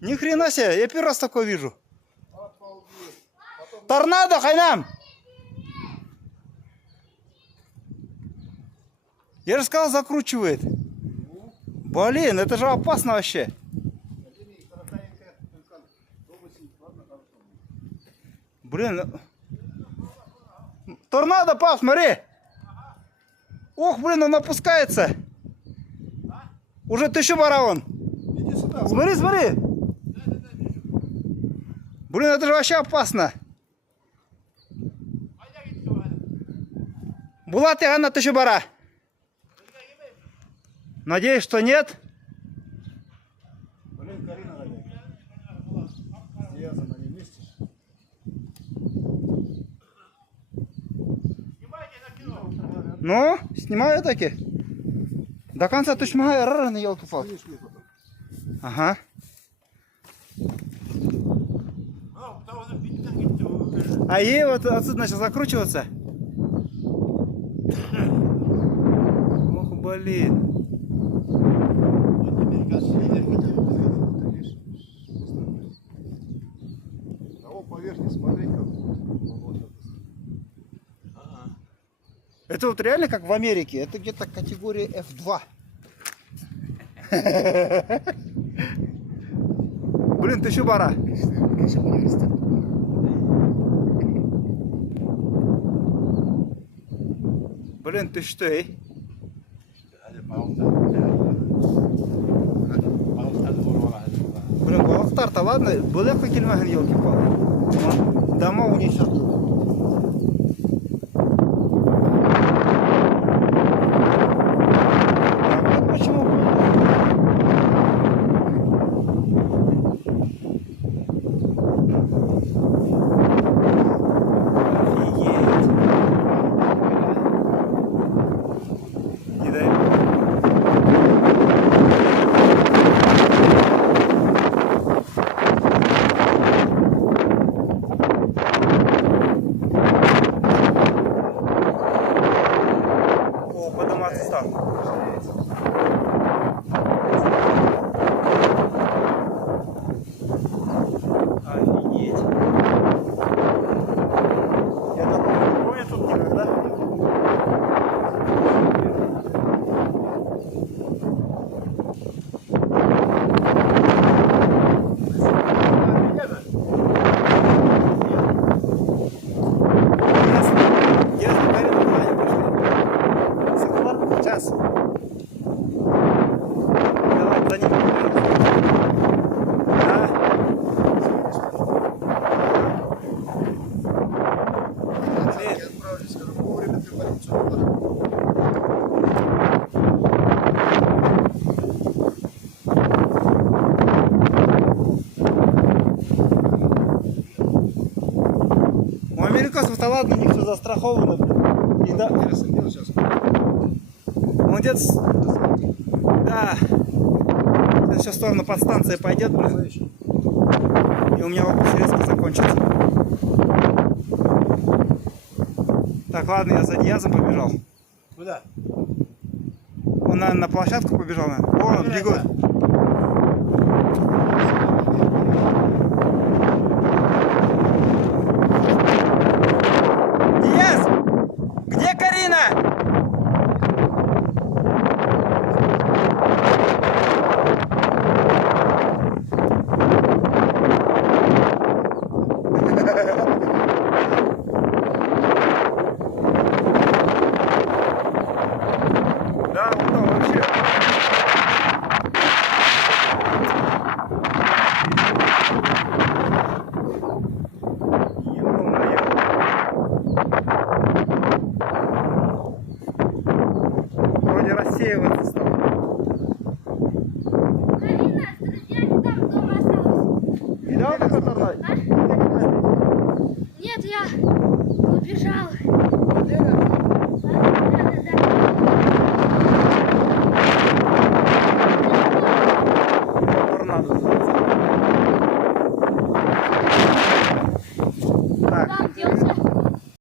Ни хрена себе, я первый раз такое вижу. Торнадо, Хайнам! Я же сказал, закручивает. Блин, это же опасно вообще. Блин. Торнадо, пап, смотри. Ох, блин, он опускается. Уже 1000 бара он. Иди сюда. Смотри, смотри. Блин, это же вообще опасно. Булат ягана 1000 бара. Надеюсь, что нет. Блин, Карина, я за нами вместе. Ну, снимаю таки. До конца тушмага рано, елки-палки. Ага. А ей вот отсюда начал закручиваться. Ох, блин. Того поверхность смотреть как. Это вот реально как в Америке. Это где-то категория F2. Блин, 1000 бара. Блин, ты что, эй? Блин, балықтар-то ладно, бұлаққа келмеген, елки-палки. Дома унесет. Офигеть. Я такого не помню тут никогда. Сейчас. Давай за ним. У американцев-то ладно, у них все застраховано. И да, он где-то... Да. Сейчас в сторону подстанции пойдет, блин. И у меня вопрос резко закончится. Так, ладно, я за Диязом побежал. Куда? Он, наверное, на площадку побежал, наверное. О, он бегут. Диаз! Где Карина? Да, вот там вообще. Ё-моё. Вроде рассеиваться стало.